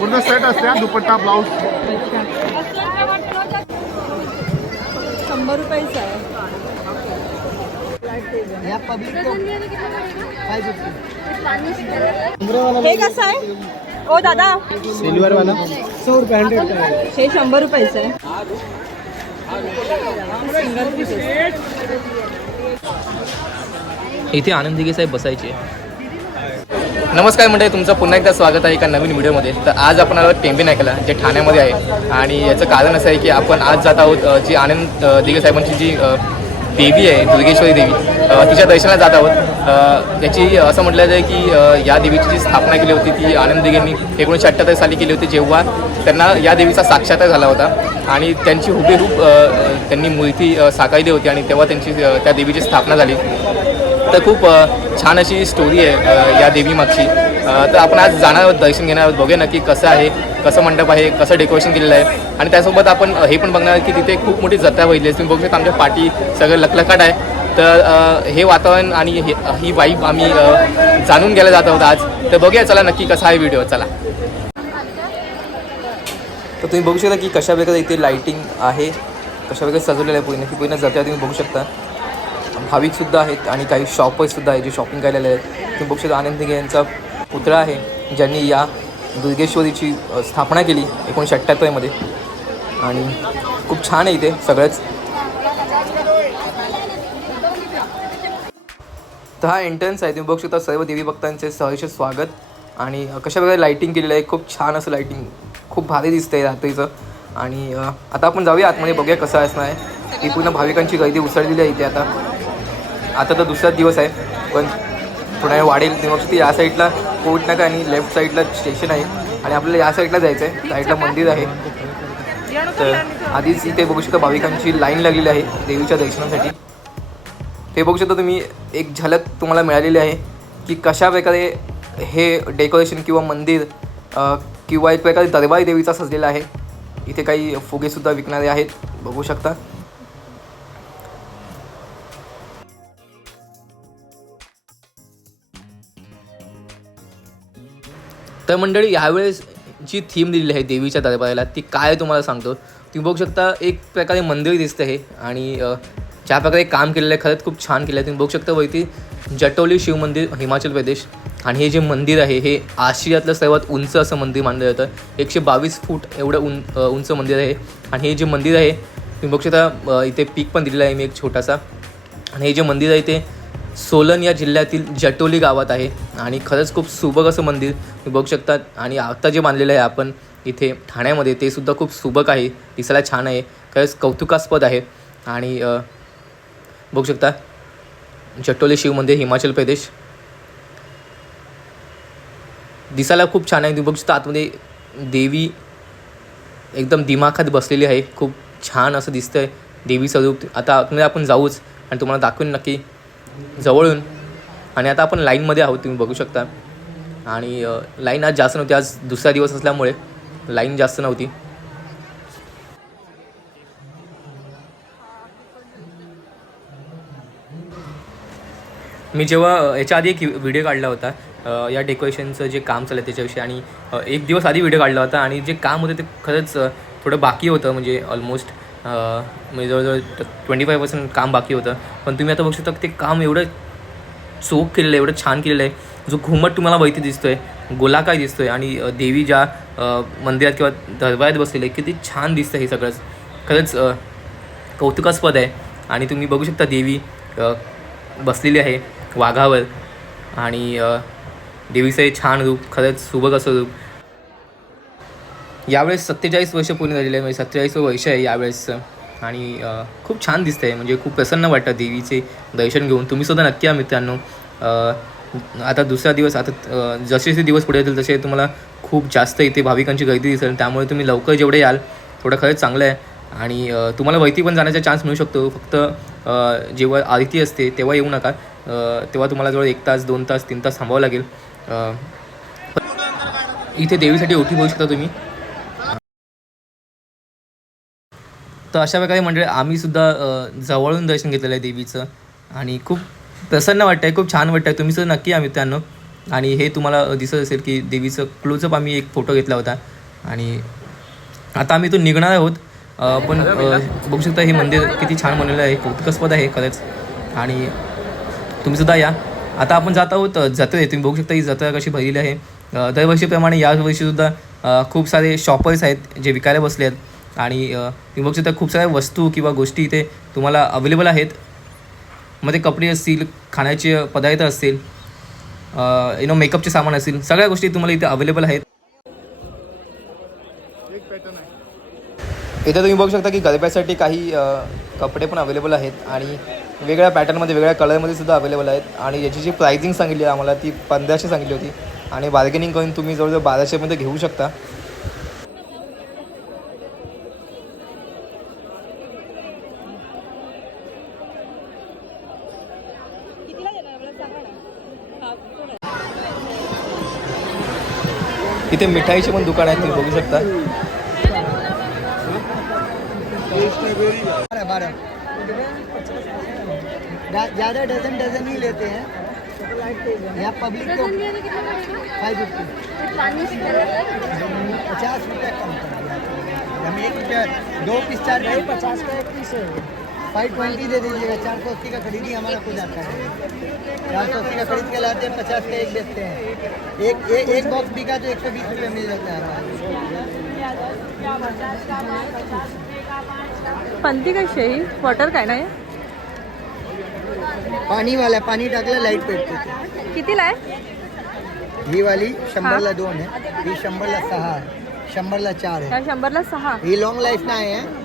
पूर्ण सेट असते हा, दुपट्टा ब्लाऊज शंभर रुपयाचा आहे. हे कसं आहे? ओ दादा. सिल्वर वाला सौ रुपये हंड्रेड हे शंभर रुपयाचं आहे. इथे आनंदी साहेब बसायचे. नमस्कार मंडळी तुमचं पुन्हा एकदा स्वागत आहे एका नवीन व्हिडिओमध्ये. तर आज आपण आलो टेंबे नायकाला जे ठाण्यामध्ये आहे. आणि याचं कारण असं आहे की आपण आज जात आहोत जी आनंद दिगे साहेबांची जी देवी आहे दुर्गेश्वरी देवी तिच्या दर्शनाला जात आहोत. याची असं म्हटलं जातं की या देवीची जी स्थापना केली होती ती आनंद दिघेंनी एकोणीसशे अठ्ठ्याहत्तर साली केली होती जेव्हा त्यांना या देवीचा साक्षात्कार झाला होता. आणि त्यांची हुबेहूब त्यांनी मूर्ती साकारली होती आणि तेव्हा त्यांची त्या देवीची स्थापना झाली. तर खूप छान अशी स्टोरी आहे या देवीमागची मागची. तर आपण आज जाणार आहोत दर्शन घेणार आहोत बघूया नक्की कसं आहे कसं मंडप आहे कसं डेकोरेशन केलेलं आहे. आणि त्यासोबत आपण हे पण बघणार की तिथे खूप मोठी जत्रा वहिली आहे तुम्ही बघू शकता आमच्या पाठी सगळं लखलखाट आहे. तर हे वातावरण आणि हे ही वाईब आम्ही जाणून घ्यायला जात आहोत आज. तर बघूया चला नक्की कसा आहे व्हिडिओ चला. तर तुम्ही बघू शकता की कशा प्रकारे इथे लाईटिंग आहे कशा प्रकारे सजवलेलं आहे पूर्ण. की पूर्ण जत्रा तुम्ही बघू शकता. भाविकसुद्धा आहेत आणि काही शॉपर्ससुद्धा आहेत जे शॉपिंग करायला आहेत. तुम्ही आनंद दिघे यांचा पुतळा आहे ज्यांनी या दुर्गेश्वरीची स्थापना केली एकोणीसशे अठ्ठ्याहत्तरमध्ये आणि खूप छान आहे इथे सगळंच. तर हा एंट्रन्स आहे तुम्ही बघू शकता सर्व देवी भक्तांचे सहर्ष स्वागत. आणि कशाप्रकारे कशा प्रकारे लाईटिंग केलेलं आहे खूप छान असं लाईटिंग खूप भारी दिसतंय रात्रीचं. आणि आता आपण जाऊया आतमध्ये बघूया कसं असणार आहे. ही पूर्ण भाविकांची गर्दी उसळलेली आहे इथे आता. आता तर दुसराच दिवस आहे पण थोड्या वेळ वाढेल. तुम्ही या साईडला कोविड नका आणि लेफ्ट साईडला स्टेशन आहे. आणि आपल्याला या साईडला जायचं आहे साईडला मंदिर आहे. तर आधीच इथे बघू शकता भाविकांची लाईन लागलेली आहे देवीच्या दर्शनासाठी. ते बघू शकता तुम्ही एक झलक तुम्हाला मिळालेली आहे की कशा प्रकारे हे डेकोरेशन किंवा मंदिर किंवा एक प्रकारे दरबारी देवीचा सजलेला आहे. इथे काही फुगेसुद्धा विकणारे आहेत. बघू शकता. तर मंडळी यावेळेस जी थीम दिलेली आहे देवीच्या दरबाराला ती काय तुम्हाला सांगतो? तुम्ही बघू शकता एक प्रकारे मंदिर दिसतं हे आणि ज्या प्रकारे काम केलेलं आहे खरंच खूप छान केलं आहे. तुम्ही बघू शकता वरती जटोली शिवमंदिर हिमाचल प्रदेश आणि हे जे मंदिर आहे हे आशियातलं सर्वात उंच असं मंदिर मानलं जातं. एकशे बावीस फूट एवढं उं उंच मंदिर आहे आणि हे जे मंदिर आहे तुम्ही बघू शकता इथे पीक पण दिलेलं आहे मी एक छोटासा. आणि हे जे मंदिर आहे ते सोलन या जिल्ह्यातील जटोली गावात आहे. आणि खरंच खूप सुबक असं मंदिर तुम्ही बघू शकता आणि आत्ता जे बांधलेलं आहे आपण इथे ठाण्यामध्ये ते सुद्धा खूप सुबक आहे. दिसायला छान आहे. खरंच कौतुकास्पद आहे. आणि बघू शकता जटोली शिव मंदिर हिमाचल प्रदेश. दिसायला खूप छान आहे. तुम्ही बघू शकता आतमध्ये देवी एकदम दिमाखात बसलेली आहे. खूप छान असं दिसतं आहे देवी स्वरूप. आता आतमध्ये आपण जाऊच आणि तुम्हाला दाखवून नक्की जवळून. आणि आता आपण लाईनमध्ये आहोत तुम्ही बघू शकता. आणि लाईन आज जास्त नव्हती आज दुसरा दिवस असल्यामुळे लाईन जास्त नव्हती. मी जेव्हा याच्या आधी एक व्हिडिओ काढला होता या डेकोरेशनचं जे काम चाललं त्याच्याविषयी आणि एक दिवस आधी व्हिडिओ काढला होता आणि जे काम होतं ते खरंच थोडं बाकी होतं म्हणजे ऑलमोस्ट म्हणजे जवळजवळ ट्वेंटी फाय पर्सेंट काम बाकी होतं. पण तुम्ही आता बघू शकता ते काम एवढं चोख केलेलं आहे एवढं छान केलेलं आहे. जो घुमट तुम्हाला वैती दिसतोय गोलाकार दिसतोय आणि देवी ज्या मंदिरात किंवा दरबारात बसलेले आहे किती छान दिसतं हे सगळंच. खरंच कौतुकास्पद आहे. आणि तुम्ही बघू शकता देवी बसलेली आहे वाघावर. आणि देवीचं हे छान रूप खरंच सुबक असं रूप. यावेळेस सत्तेचाळीस वर्ष पूर्ण झालेले आहे. म्हणजे सत्तेचाळीस वर्ष आहे यावेळेस. आणि खूप छान दिसतं आहे म्हणजे खूप प्रसन्न वाटतं देवीचे दर्शन घेऊन. तुम्ही सुद्धा नक्की या मित्रांनो. आता दुसरा दिवस आता जसे जसे दिवस पुढे येतील तसे तुम्हाला खूप जास्त इथे भाविकांची गर्दी दिसेल त्यामुळे तुम्ही लवकर जेवढे याल थोडं खरंच चांगलं आहे. आणि तुम्हाला वैती पण जाण्याचा चान्स मिळू शकतो. फक्त जेव्हा आरती असते तेव्हा येऊ नका. तेव्हा तुम्हाला जवळ एक तास दोन तास तीन तास थांबावं लागेल. इथे देवीसाठी ओठी बघू शकता तुम्ही. तर अशा प्रकारे म्हणजे आम्ही सुद्धा जवळून दर्शन घेतलेलं आहे देवीचं. आणि खूप प्रसन्न वाटतं आहे खूप छान वाटतं आहे तुम्ही सुद्धा नक्की आम्ही त्यानं आणि हे तुम्हाला दिसत असेल की देवीचं क्लोजअप आम्ही एक फोटो घेतला होता. आणि आता आम्ही इथून निघणार आहोत. पण बघू शकता हे मंदिर किती छान बनलेलं आहे. कौतुकास्पद आहे खरंच. आणि तुम्ही सुद्धा या. आता आपण जात आहोत जत्रे तुम्ही बघू शकता ही जत्रा कशी भरलेली आहे. दरवर्षीप्रमाणे यावर्षीसुद्धा खूप सारे शॉपर्स आहेत जे विकायला बसले आहेत आणि मी तुम्ही बघू शकता खूप साऱ्या वस्तू किंवा गोष्टी इथे तुम्हाला अवेलेबल आहेत. मध्ये कपडे असतील खाण्याचे पदार्थ असतील यु नो मेकअपचे सामान असतील सगळ्या गोष्टी तुम्हाला इथे अवेलेबल आहेत. इथे तुम्ही बघू शकता की गरब्यासाठी काही कपडे पण अवेलेबल आहेत आणि वेगळ्या पॅटर्नमध्ये वेगळ्या कलरमध्ये सुद्धा अवेलेबल आहेत. आणि याची जी प्राइसिंग सांगितली आहे आम्हाला ती पंधराशे सांगितली होती. आणि बार्गेनिंग करून तुम्ही जवळजवळ बाराशेमध्ये घेऊ शकता. इथे मिठाईचे पण दुकान आहेत तुम्ही बघू शकता. बारह बारह ज़्यादा डजन डजन ही लेते हैं। यहाँ पब्लिक को फाइव फिफ्टी पचास रुपया कम कर दिया। हम एक रुपया दो पीस चार पचास का एक पीस है। फाइव ट्वेंटी दे दीजिएगा चार सौ अस्सी का खरीदी हमारा खुद आता है। चार सौ अस्सी का खरीद के लाते हैं पचास का एक बेचते हैं। एक एक, एक बॉक्स बिका तो एक सौ बीस रुपये मिल जाता है पंथी कशी आहे ही वॉटर काय नाही पाणी वाला पाणी टाकलं लाईट पेटते कितीला आहे ही। वाली शंभरला दोन आहे ही शंभरला सहा आहे शंभरला चार आहे या शंभरला सहा। ही लॉंग लाईफ नाही आहे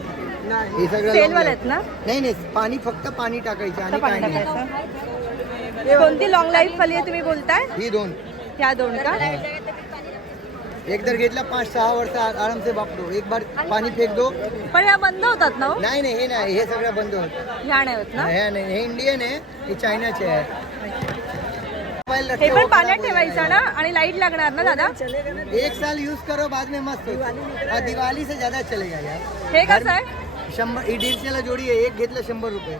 हे सगळं सेलवाले. आहेत ना? नाही नाही पाणी फक्त पाणी टाकायचं आणि काय नाही कोणती लॉंग लाईफ वाली आहे तुम्ही बोलताय? ही दोन. ह्या दोन का? एक जर घेतला पाच सहा वर्ष आ- आराम से वापरो. एक बार पाणी फेक दो पण ह्या बंद होतात ना हो? नाही नाही हे नाही हे सगळं बंद होतं. ह्या नाही होत ना? हे नाही हे इंडियन आहे हे चायनाचे आहे. मोबाईल हे पण पाण्यात खराब हो ठेवायचं ना? आणि लाइट लागणार ना दादा? जाएगा. एक साल यूज करो बाद में मस्त हो दिवाली से ज्यादा चलेगा यार. हे कसं आहे? शंभर ही दीडशेला जोडी आहे एक घेतलं शंभर रुपये.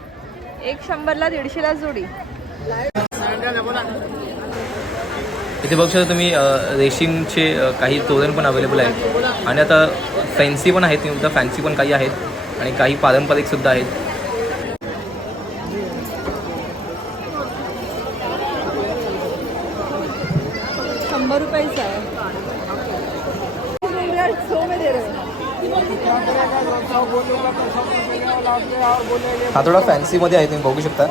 एक शंभरला दीडशेला जोडी. इथे बघू शकता तुम्ही अ, काही तोरण पण अवेलेबल आहेत. आणि आता फॅन्सी पण आहेत तुम्ही फॅन्सी पण काही आहेत. आणि काही पारंपरिक सुद्धा आहेत. शंभर रुपयाचं आहे. हो. थोडा फॅन्सीमध्ये आहे तुम्ही बघू शकता.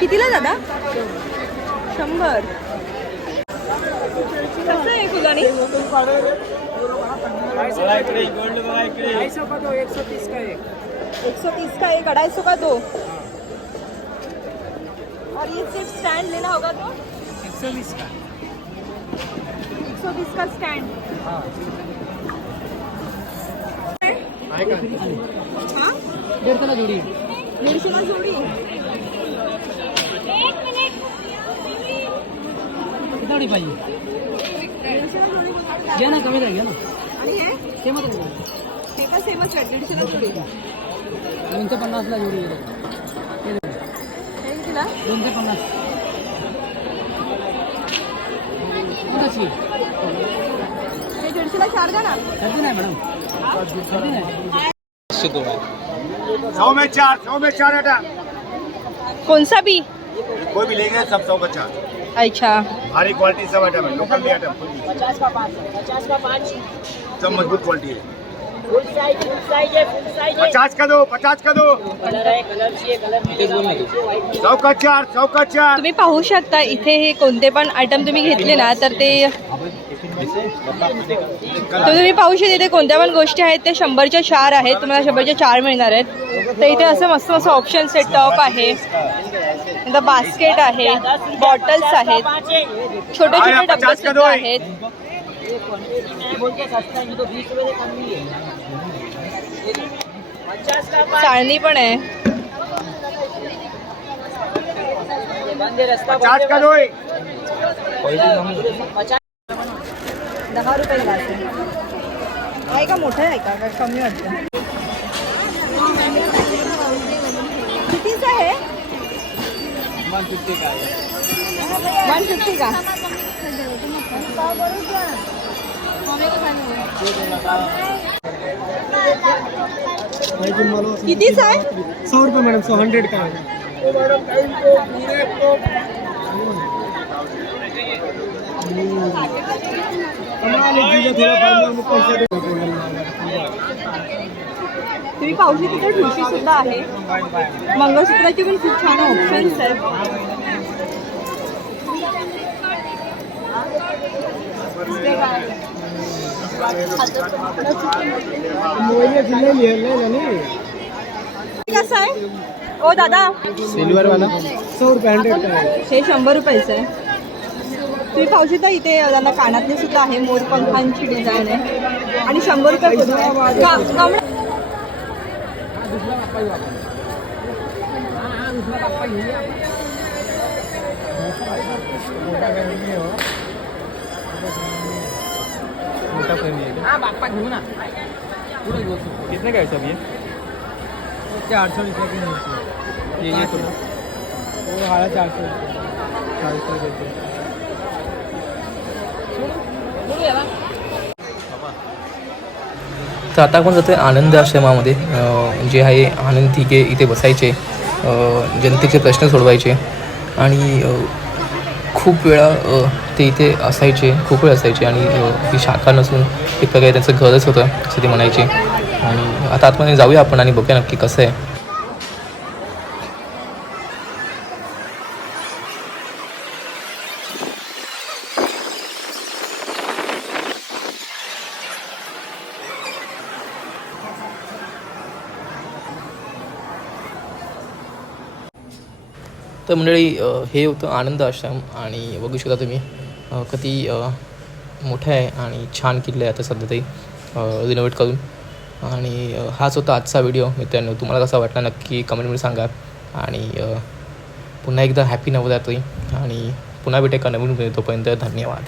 कितीला दादा? शंभर. कसं आहे फुलानी? एक? सौ तीस का एक? अढ़ाई सौ का दो? और ये सिर्फ़ स्टैंड लेना होगा तो? एक सौ बीस का। एक सौ बीस का स्टैंड। हाँ। जोडी। दीडशे का जोडी? पाहिजे दीडशेला जोडी. घ्या ना कमी ना। हे। सेमच हे सेमच आहे दीडशेला जोडी। दोनशे पन्नासला जोडी हे। कितीला दोनशे पन्नास. कशी हे दीडशेला चार द्या ना कधी नाही मॅडम. कधी नाही. सौ में चार सौ में चार बेटा. कोणसा बी? कोई भी लेंगे सब सौ का चार अच्छा. भारी क्वालिटी सब आइटम है लोकल भी आइटम पचास का पाँच पचास का पाँच. सब मज़बूत क्वालिटी है. पचास का दो पचास का दो। सौ का चार सौ का चार तुम्ही पाहू शकता इथे हे कोणते पण आयटम तुम्ही घेतले ना तर ते तुम्ही पाहू शकता इथे कोणत्या पण गोष्टी आहेत ते शंभरच्या चार आहेत तुम्हाला शंभरच्या चार मिळणार आहेत. तर इथे असं मस्त मस्त ऑप्शन्स आहेत टॉप आहे. नंतर बास्केट आहे बॉटल्स आहेत. छोटे छोटे डब्बे आहेत. चाळणी पण आहे. का दहा रुपये आहे का मोठं आहे का? का कमी वाटतं? कितीच आहे? वन फिफ्टी का कितीच आहे? सौ रुपये मैडम सौ हंड्रेड का? तुम्ही पाहू शकता ठुशी सुद्धा आहे. मंगळसूत्राचे पण खूप छान ऑप्शन्स आहेत. कसं आहे? ओ दादा. सिल्वर वाला सौ रुपये हंड्रेड है शंभर रुपयाचं आहे. तुम्ही पाहू शकता इथे त्यांना कानातले सुद्धा आहे मोरपंखांची डिझाईन आहे. आणि शंभर रुपये. का- कमळा- मोठा फ्रेम कितने का है सब ये? चार सौ रुपये की मिलती है ये ये तो. वो साढ़े चार सौ चार सौ देते तर आता आपण जातो आनंद आश्रमामध्ये. जे आहे आनंद ठिके इथे बसायचे. अं, जनतेचे प्रश्न सोडवायचे. आणि खूप वेळा ते इथे असायचे खूप वेळ असायचे आणि ही शाखा नसून एक प्रकारे त्यांचं घरच होतं असं ते म्हणायचे. आणि आता आतमध्ये जाऊया आपण आणि बघूया नक्की कसं आहे. तर मंडळी हे होतं आनंद आश्रम आणि बघू शकता तुम्ही किती मोठं आहे आणि छान किल्लं आहे आता सध्या तरी रिनोव्हेट करून. आणि हाच होता आजचा व्हिडिओ मित्रांनो तुम्हाला कसा वाटला नक्की कमेंटमध्ये सांगा. आणि पुन्हा एकदा हॅपी नवरात्री. आणि पुन्हा भेटे का नवीन तोपर्यंत. धन्यवाद.